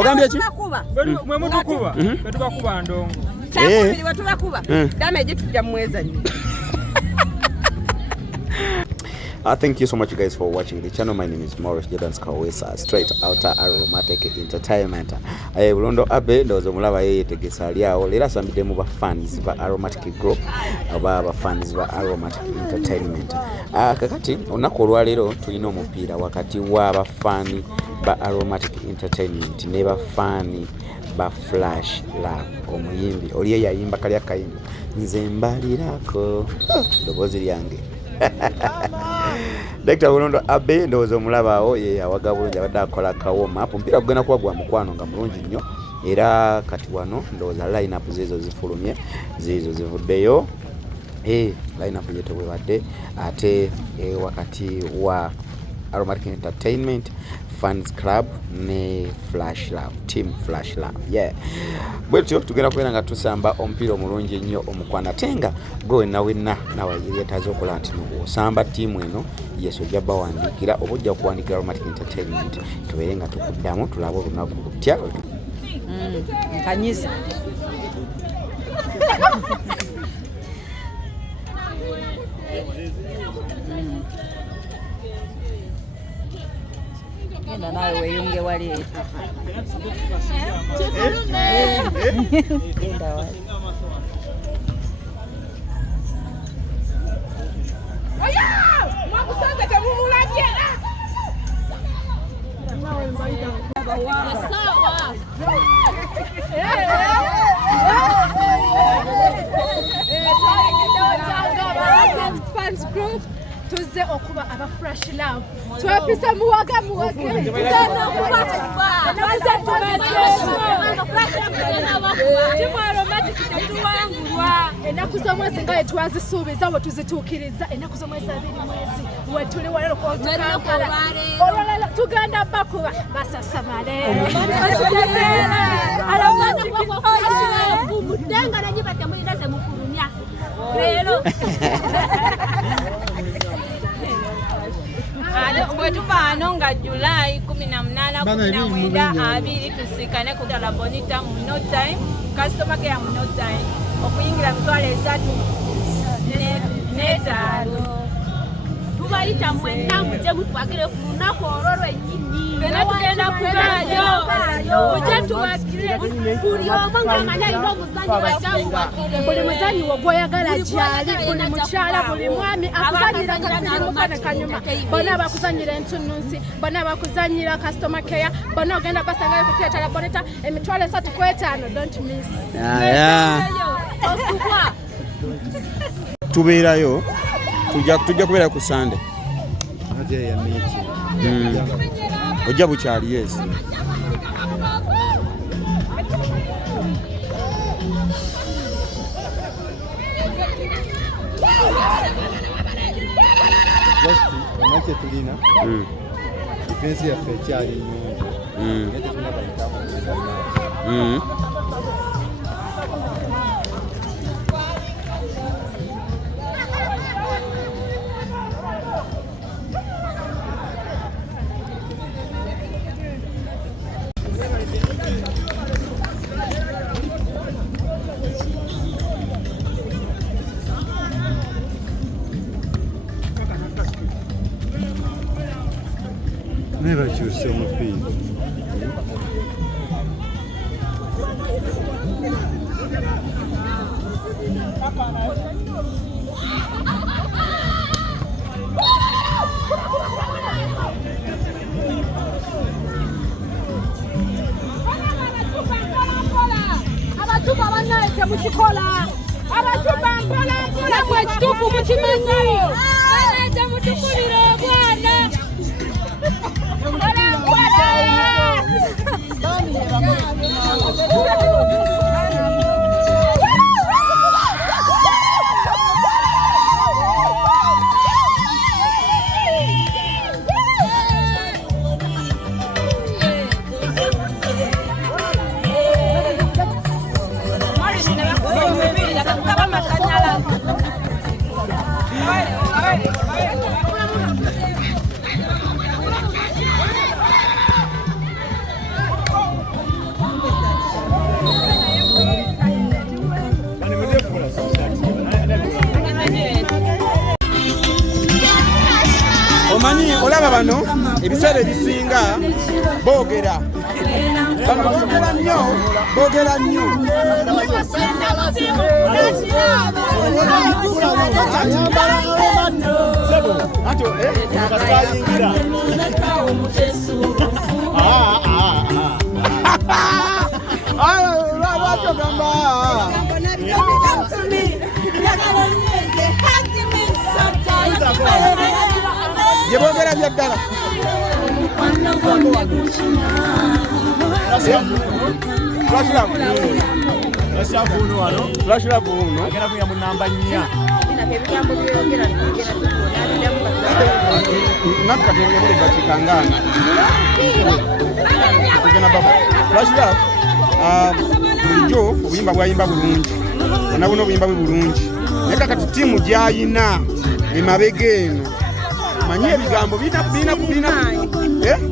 ogambye ki mwe mutukuba betubakuba ndongo cyakubiri batubakuba damage tujja mweza nyo. Thank you so much guys for watching the channel. My name is Morris Jordan Skawesa, straight outer Aromatic Entertainment. Bulondo abe ndozo mulaba yeye tegesa lyao lera sambide mu ba fans ba Aromatic Group aba fans ba Aromatic Entertainment. Kakati onako olwalero tulina omupiira wakati wa ba fani ba Aromatic Entertainment ne ba fani ba Flash Love. Omuyimbi oliye yayimba kali akayimba nze mbalirako dobozi lyange. Dr. Bulondo abe ndozo mulabaawo ye awaga bulungi abadde akola kawoma mpira kugenda kuba gwa mukwano nga mulungi nnyo era kati wano ndowooza line up zizo zifulumye zizo zivuddeyo line up yetu bwebadde ate wakati wa Aromatic Entertainment Fans Club ne Flash Love Team Flash Love bwetyo tugenda kwera nga tusamba omupiira omulungi nnyo omukwana tenga go na winna nawayiri atazo kola ati no samba team eno yeso jaba wandikira obujja kuwandikira Aromatic Entertainment tubere nga tukuddamu tulabo olunaku lutya kanyiza Enda nawe weyunge wali enda wali mwakusanze temumulabye sawa Fans Group tuze okuba aba Flash Love twepisa muwaga tugenda okuba tuze timu Aromatic tetuwangulwa ennaku z'omwezi nga twazisuubiza we tuzituukiriza ennaku z'omwezi 2 mwezi we tuli walero olwalala tugenda bakuba basasamale mudenga nanyiba temuyina ze mufulumya lero Bwetupano nga July 18 19 tusikane ku La Bonita mu no time customer care mu no time okuyingira mitwalo 3 tubayita mwenna muje mutwagire ku lunaku olwo ennyinyi bena tugenda kubaayo muje tubakire buli omu ng'amanya alina omuzanyi wajja buli muzanyi wogw'oyagala gyali buli mukyala buli mwami akuzanyira kasirimuka kanyuma bonna bakuzanyira entunnunsi bonna bakuzanyira customer care bonna ogenda basangayo ku theatre La Bonita emitwalo 3 don't miss osubwa tubeerayo tujja kubeera ku Sunday ojja bukyali yes Mache tulina defense ya fechari nyingi nete tunabaitamu Never choose omupiira abatuba bannaye temukikola abatuba mpolampola mwe ekituufu mukimanyi bannaye temutukulira obwana bano ebiseera ebisinga boogera bano boogera nnyo yeboogera byaddala Flash Love uno agera kuya mu namba 4 nakatengere bakikangana kugena baba Flash Love bulijjo obuyimba bwayimba bulungi nabuno obuyimba bulungi naye kati tiimu gyayina emabega eno manyi ebigambo bina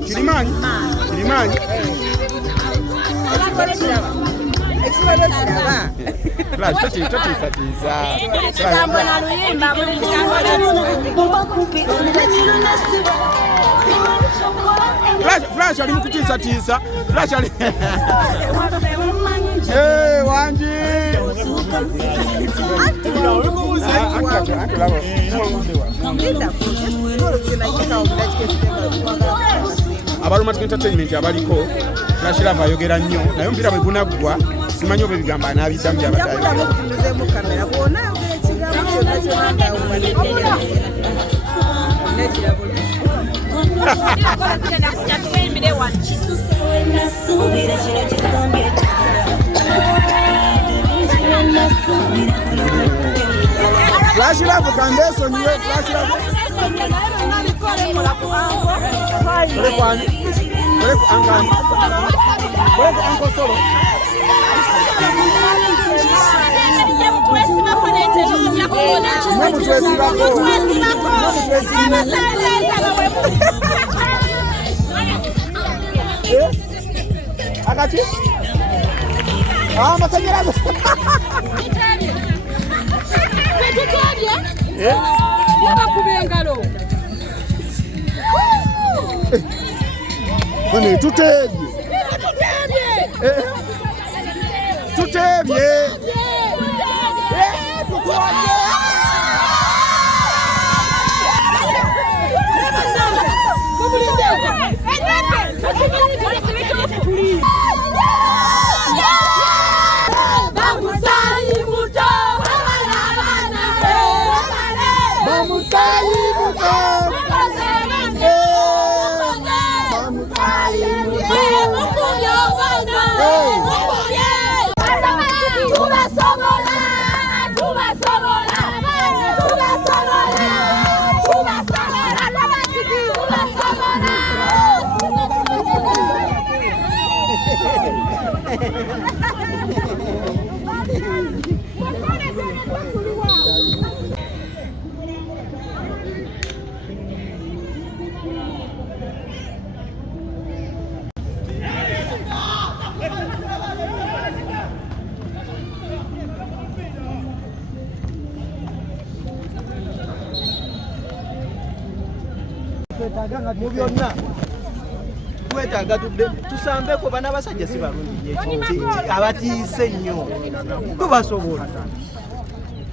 kirimanyi Flash ali mukutiisatiisa Flash ali wangi abalumatic entertainment abaliko Flash Love ayogera nnyo naye omupiira bwe gunaggwa simanyi oba ebigambo anaabiddamu byabaddayo Flash Love kandeso niwe Flash Love akati amasanyalaze kubengalo bane tutebye mu byonna twetaaga tusambeko bana basajja si balungi abatiise nnyo tubasobola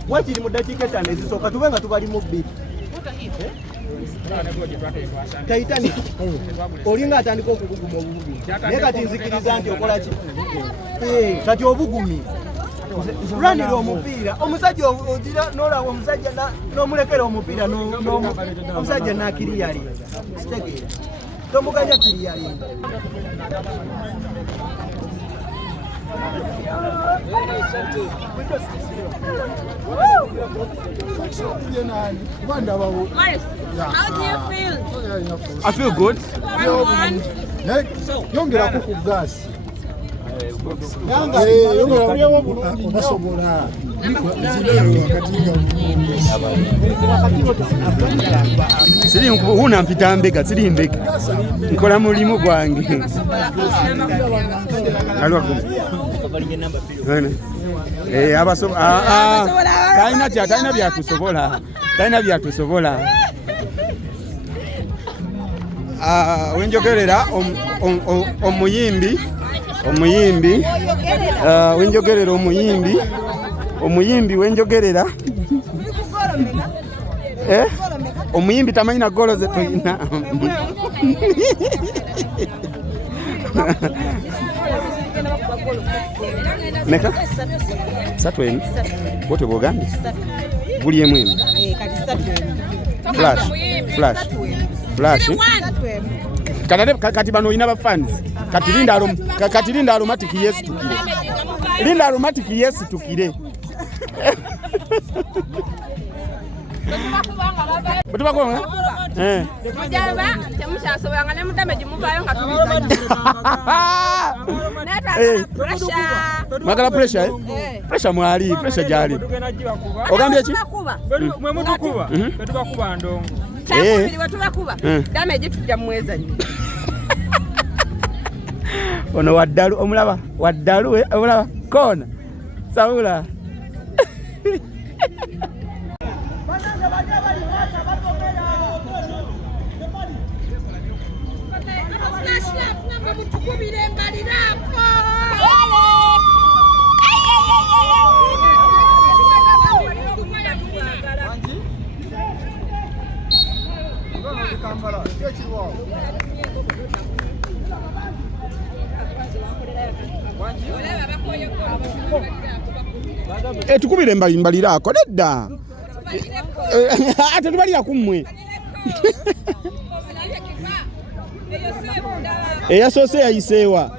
wakiri mu dakiika 5 ezisooka tube nga tubali mu bbiri Titanic olinga atandika okubuguma obugumi naye kati nzikiriza nti okola ki kati obugumi lwanira omupiira omusajja ogira nolaba omusajja n'omulekera omupiira omusajja nakiriyalinga kitegeera tomuganya kiriyalinga I feel good. Yongera ku gas. Siri huna mpita mbega siri mbega nkola mulimu gwange alwa kum abaso taina byatusobola wenjogerera wenjogerera omuyimbi wenjogerera omuyimbi tamanyi na golo ze tulina meka satu emu wote bogandi buli emu emu flash kati bano ina ba fans kati linda aromatic yes tukire linda aromatic yes tukire betuba konga mujaba temushasobanga ne mudamage muvayo nga tubizanya magala pressure pressure mwali pressure jali ogambye ki mwe mutukuba betuba kuba ndongo betuba kuba damage tujja mwezanya ono waddalu omulaba waddalu omulaba kona saula tukubire mbalirako nedda ate tubalira kummwe eyasoose yayiseewa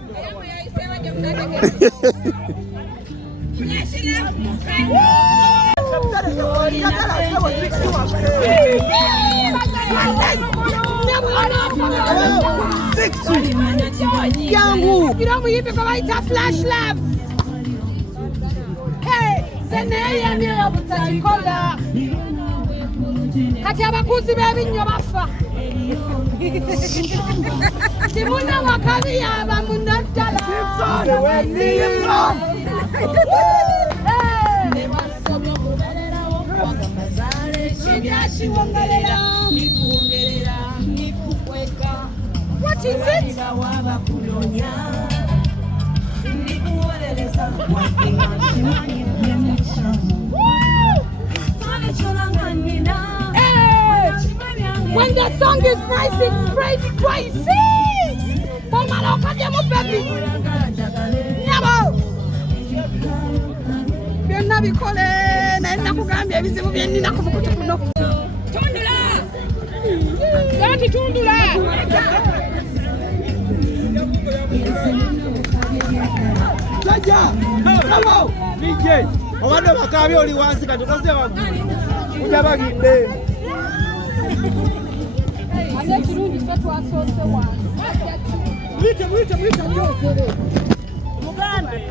yangu kiramu yipe kwa waita flash lab hey sene ya myo butachikola kati abakuzi b'ebinnyo bafa Simuna wakabi aba munadala What is it? When the song is nice, it's crazy. Pomalo kajemo baby. Nyabo. Byonna bikole na nakugambya ebizibu byenina kumukutu kuno. Tundula. Zati tundula. Saja. Bravo. DJ. Obadde bakabye oli wansi kati toze wagu. Ujabagidde. Mwita njokere Mugande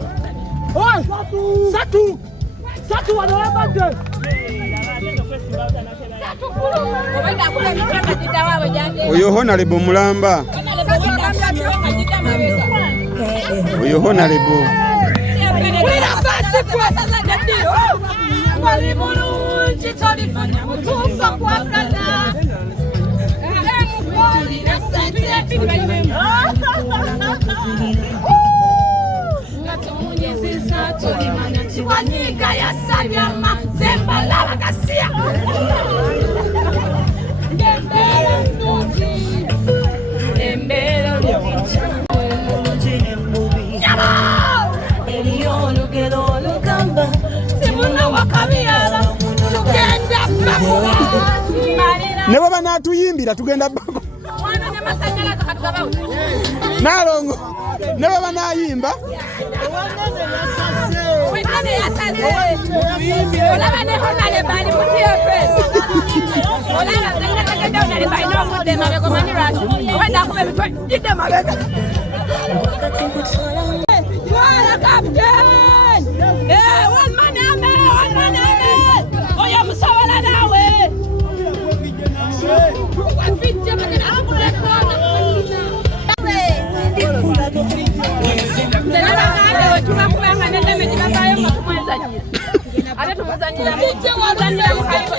Satu wanawabade oyo honorable Mulamba oyo honorable Wanyika ya Sabiama Zemba lava kasia Embelo nuti Nyama Elionu kedolo kamba Simuna wakabiala Tugenda bako nebo banatuyimbira tugenda bako Mwana nyama sanyala tukatukabawu Nalongo nebo banayimba Wetane yasale Olaba ne honale bali mutiyefe Olaba zengina kagenda honale bali no mude mabeko manirasu Wenda kube bitwe jide mabeko Wala captain one man ame Oya musawala nawe Wafitje magena ambule kona Tunakubanga nende mejibabayo makumwezanya Ate tumuzanyira muje wazanyira mukati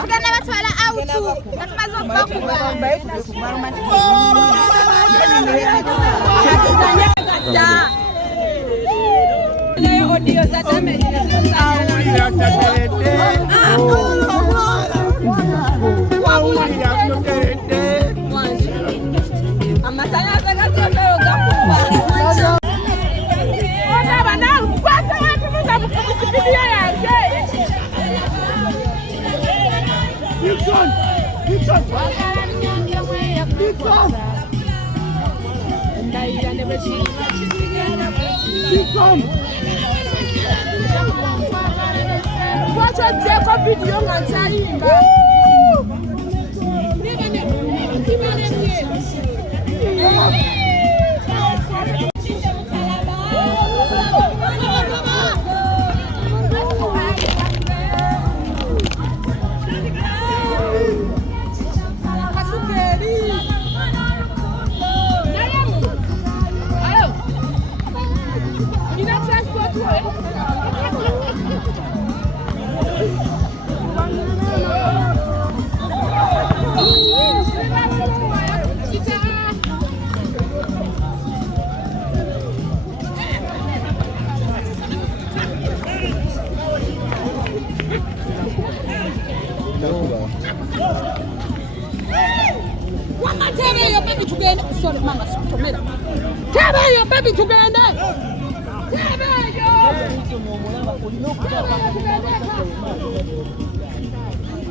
Tugana batwala autu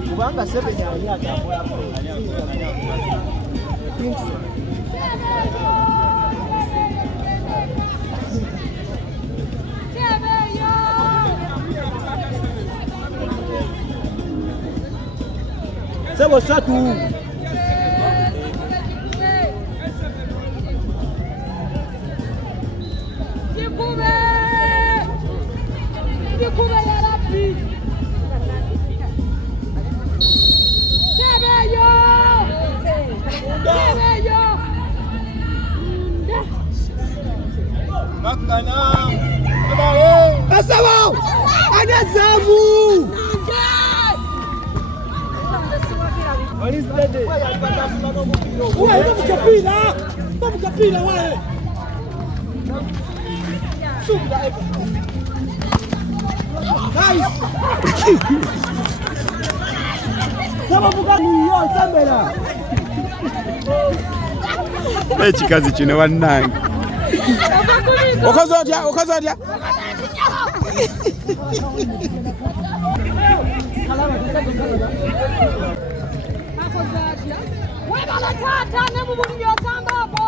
Kubanga Sevenya yali atambula Sebo satu Dikube ya Rabbi Makana Asabo Anazamu Olisdede Uwe mkapila wae Sumba Nice Sababu gani yo sambela Ekikazi kino bannange Okozodya Webala tata ne mubuli byosambako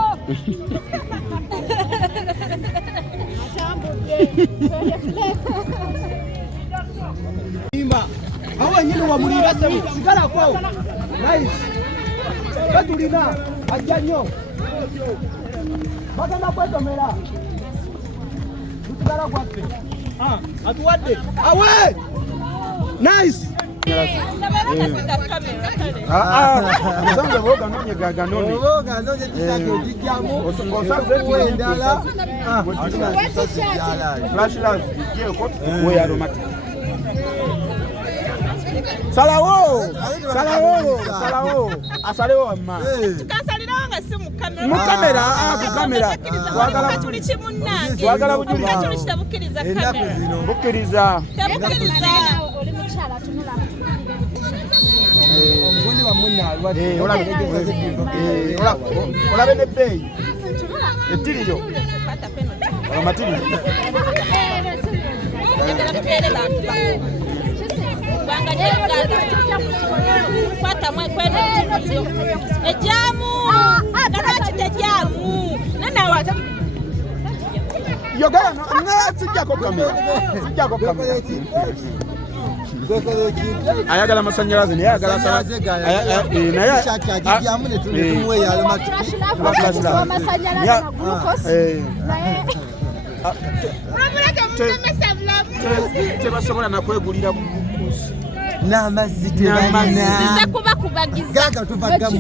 Imba awo nyine wamulira semu sigala kwao nice katulina ajja nnyo bagenda kwetomera tusigala kwaffe atuwadde awe nice Muzange boga nonye gaga noni. Boga nonye kisake ojijjamu Osaze wendala flash live je ko we aromatic. Salawo asalewo amma. Tukansaliranga si mu kamera. Mu kamera ku kamera. Twagala tuli kimunange. Twagala bujuli. Tuli kitabukiriza kamera. Bukiriza. Tabukiriza. Oli mukyala tunula. Omugundi wa munna alwadde. Olabe ne bei. Etiriyo. Amatiri. Fata mwe kwenda ejamu nalwaki tejamu nanawa Yogaya sijjako kamera. Ayagala amasanyalaze naye ayagala tebasobola nakwegulira n'amazzi siza kuba kubagiza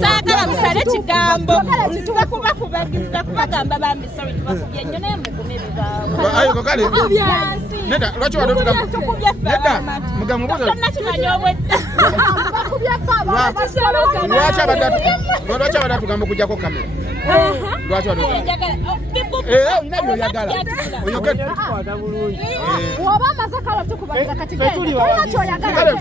saagala musale kigambo siza kuba kubagiza kubagamba bambi sorry tubakubye nnyo naye mugume bibaawo Neda lwaki wadotuga Neda mugamu bozo nakimanya obwedda lwaki abadatu gamba okujjako kamera lwaki inayoyagala oba amaze kala tukubaliza kati tulina kyoyagala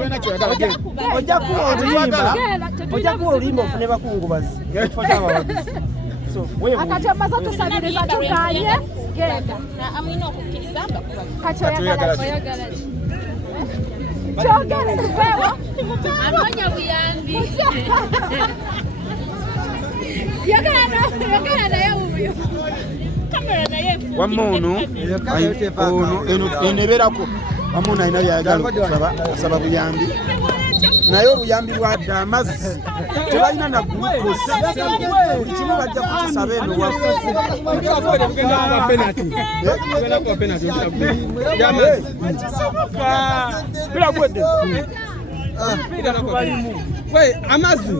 ojja kuwa olimba ofune bakungubazi ekifo ky'abawagizi akati amaze tusabiriza tukanye genda amwina okukkiriza kati oyagala kyogere tubeewo anonya buyambi yagala naye wuyo kamera naye wamma ono eneberako wamma ono alina byayagala okusaba asaba buyambi naye obuyambi bwadda amazzi tebalina na glukosi buli kimu bajja kukisaba eno amazzi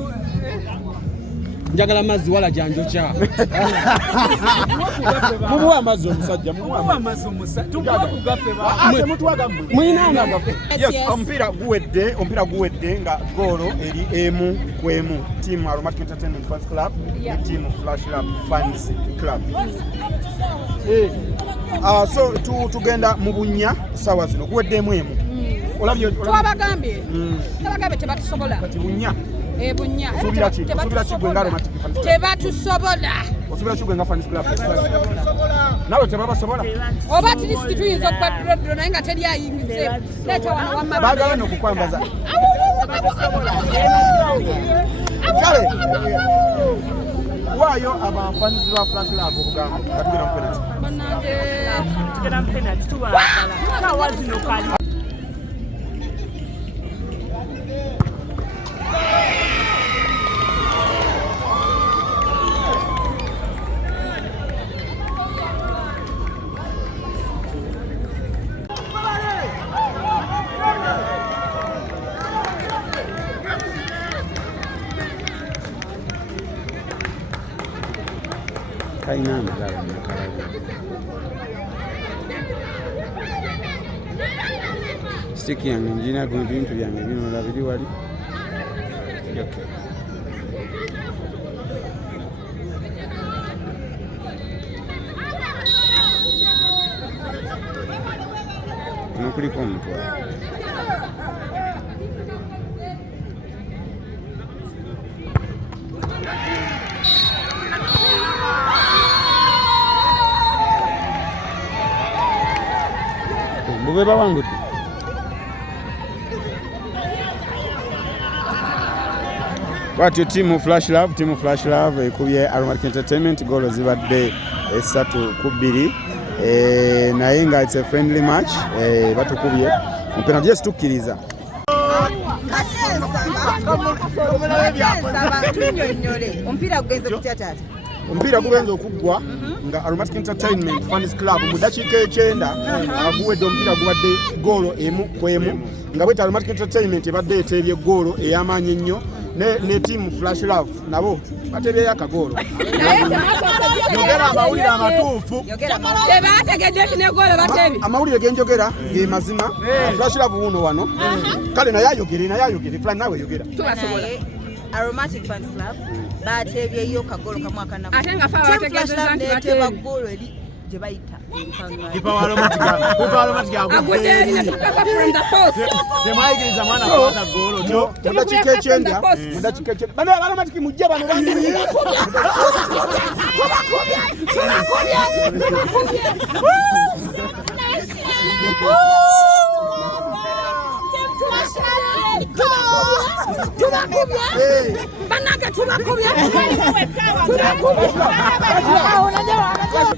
njagala amazzi wala janjokya mubuwa amazzi omusajja omupiira guwedde nga goolo eri emu ku emu tiimu Aromatic Entertainment Fans Club ne tiimu Flash Lab Fans Club. So tugenda mu bunnya sawa zino guwedde emu twabagambye tebatusobola kati bunnya bunya osubira kigwe nga Aromatic Fans Club tebatusobola osubira kigwe nga Fans Club nawe tebabasobola oba tirisiti tuyinza okubaddoddo naye nga teri ayingize leeta wano wamma baagala n'okukwambaza kale waayo abafanizi ba Flash Lab obugambo batugenda mu penalty tubaagala saawa zino kali kalina amalala nakalaga sitiki yange njinago ebintu byange binola biri wali nokuliko omutwalo bwe bawangudde bwatyo tiimu Flash Love ekubye Aromatic Entertainment goolo zibadde 3-2 naye nga it's a friendly match batukubye mupenalty yes tukkiriza omupiira gugenze okuggwa nga Aromatic Entertainment Fans Club mu dakiika 9 aguwedde omupiira gubadde goolo emu ku emu nga bweta Aromatic Entertainment ebadde eteebye goolo ey'amaanyi ennyo ne tiimu Flash Love nabo bateebyeyo akagoolo yogera amawulire amatuufu tebategedde eti ne goolo bateebye amawulire genjogera ge mazima Flash Love wuno wano kale naye ayogere plan nawe yogera tubasobola Aromatic Fans Club bateebyeyo kagolo kamwaka na ate nga faawa bategeezezza nti bateeba golo eri gye bayita kipa wa Aromatic agudde ne tukaka from the post temwayigiriza mwana kwata golo mu dakiika 9 bano Aromatic mujja bano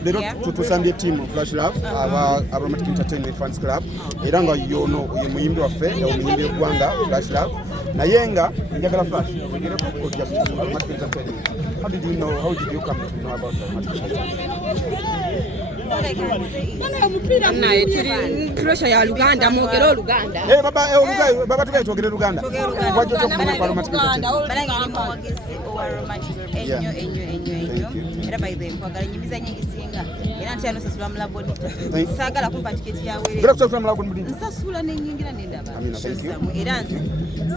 Lero tutusambye tiimu Flash Love aba Aromatic Entertainment Fans Club era nga yono ye muyimbi waffe omuyimbi w'eggwanga Flash Love naye nga njagala Flash ogereko ojja Aromatic Entertainment. How did you come to know about Aromatic Entertainment? naye tuli pressure ya Luganda mwogere Oluganda baba tugaye twogere Luganda wajja tokumanya Aromatic Entertainment. balanga ni mwogezi o Aromatic ennyo era by the nkwagala nyimiza nyingi singa era nti ano sasula mu labonita saagala kumpa tiketi ya were Bila kusafura mlako ni mdini. nsasula nenyingira nendaba Amina, thank you. era nze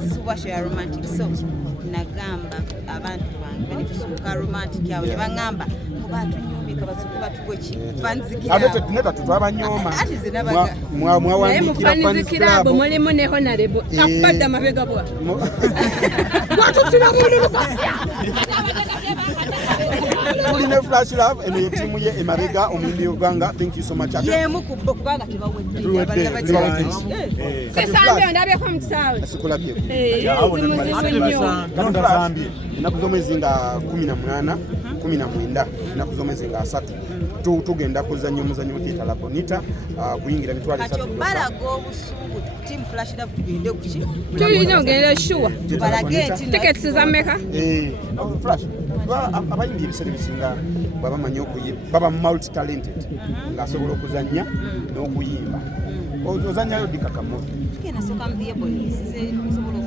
sisubwasho ya romantic so nagamba abantu bange banitusuka romantic yawe nebangamba mubatunyumika basuku batugweki fanzikira Abete tuneta tutwaba nyoma. ati zinabaga Mwawandikira fans club. mulimu ne honorable akubadda mabega bwa Tuline Flash Love eno yo timu ye emabega omumbi Uganda. Thank you so much. yemu kubbo kubanga tebawedde abalala bakyali sesambe ndabye ko mutsawe Sikulabye. Kalonda zambye. Enaku z'omwezi nga 18, 19, enaku z'omwezi nga 3 tugenda kuzannya omuzannyo oguyita Labonita kuyingira mitwalo 3. kati obalaga obusungu team flash love tugende kuki tulina ogenda sure balage nti tickets za meka Flash abayimbi ebiseera bisinga baba manyi okuyimba baba multi talented ng'asobola okuzannya n'okuyimba ozannyayo dikakamu kena soka mbiye bonisize sobola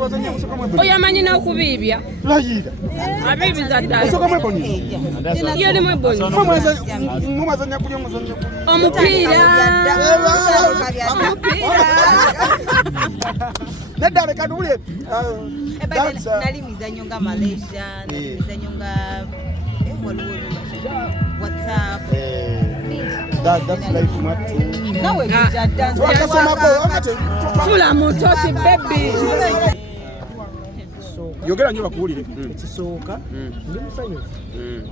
wazannya musoka mwe oyamanyi n'okubiibya layira abiibiza ddala musoka mwe boni yoli mweboni mumazannya kuli omuzannyo kuli omupiira nedda leka tuwulire nali mizanyo nga Malaysia nali mizanyo nga waliwo WhatsApp that's life mwatu nawe bija dance wakasomako wakati fula mutoti baby yogera nyo bakuwulire ekisooka ndi musanyufu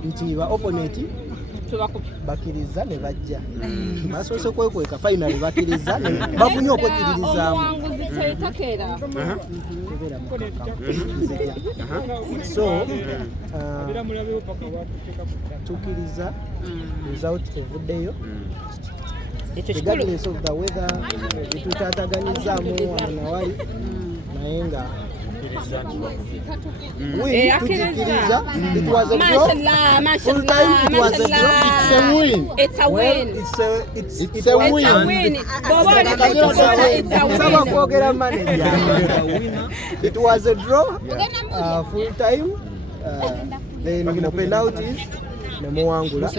nti ba opponent bakiriza ne bajja basoose kwekweka finally bakiriza bafunye okwekiririzaamu so tukiriza result evuddeyo regardless of the weather bitutaataganyizaamu wanawali naye nga tukikiriza it was a draw full time it was a draw it's a win it's a win saba kwogera manager it was a draw full time then mu penalties ne muwangula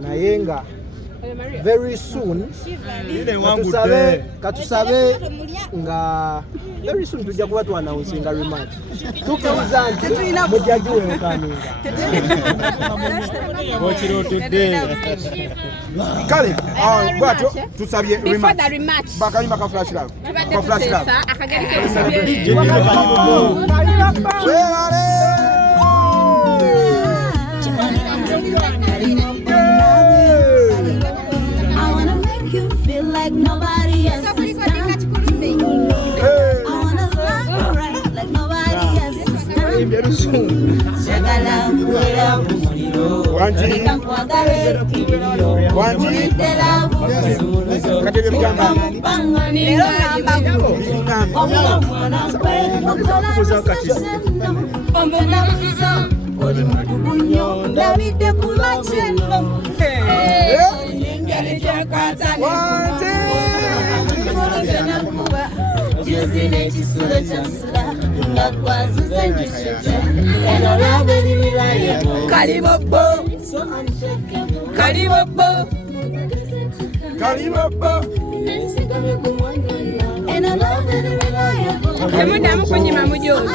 naye nga very soon katusabe nga very soon tujja kuba twanawunsinga rematch tukiriza nti mujagiweekaninga kale bwatyo tusabye before the rematch bakayimba ka Flash Love tubadde tuteesa akagari k'ebisibye like nobody else has done. I wanna love right like nobody else has done. Shagala kuela bumuliro. Nikakwagale kibiro. Nitela bumuliro. Kadebe mjamba. Lero namba omwana kwe mukola kasendo. Ombona misa. Oli mukubunyo ndabide kulachendo. Temudamu kunyima mujozi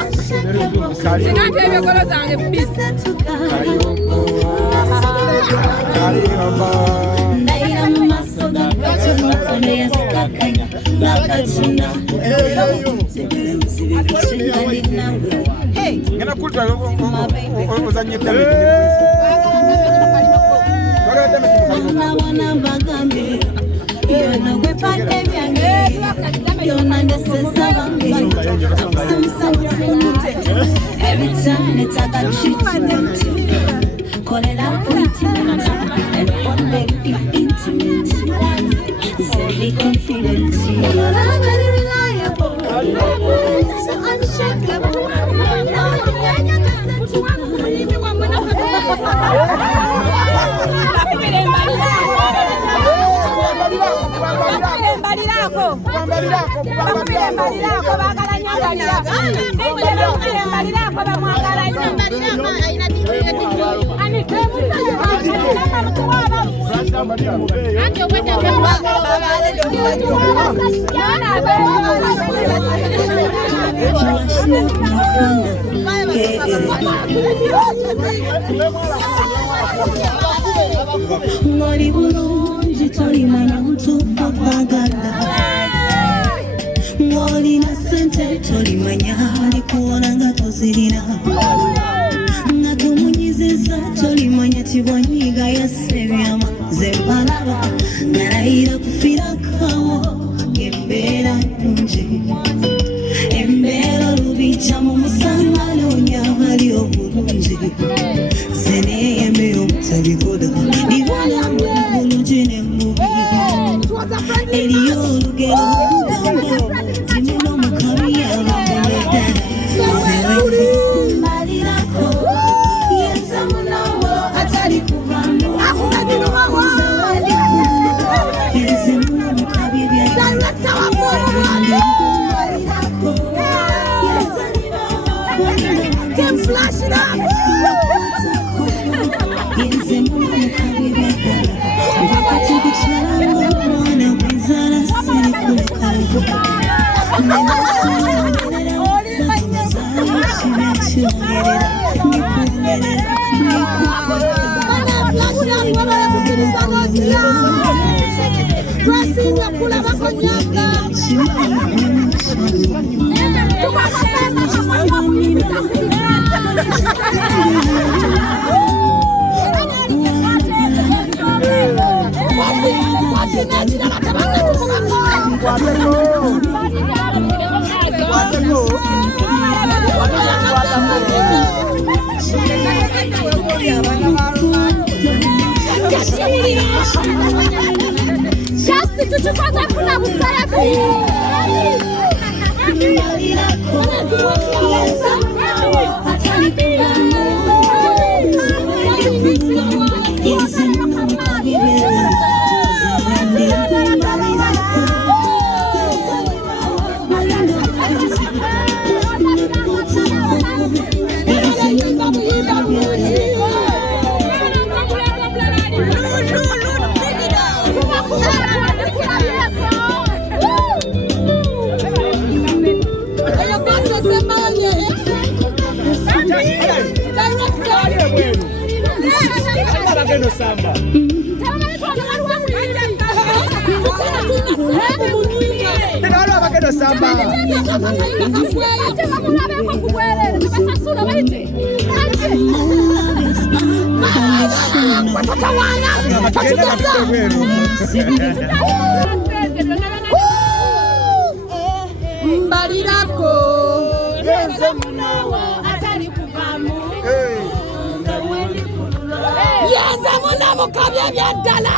singa nti ebyogolo zange bisi ngena kulta ozanye dame every time it's like a treatment. Call it out appointment and what make me intimate. Very confident. You're not very reliable. So unshakable. Ngoli bulungi tolimanya mutuufu kwagala ng'olina ssente tolimanya alikuwona nga tozirina nga tumunyizizza tolimanya tibwanyiga yassebyama ze mbalaba nalayira kufirakawo embeera nnungi embeera olubijja mu musanga noonya ali obulungi ze neeyemera omutabikoda libalamu bulungi ne mubi eriyo olugero olugamba timuno mukabi ababoneddala zewemalirako yenza munawo atali kuvamu ezemuna mukabi byalimalirako Mbalirako yenze munawo atali kuvamu yenze munamu kabya bya ddala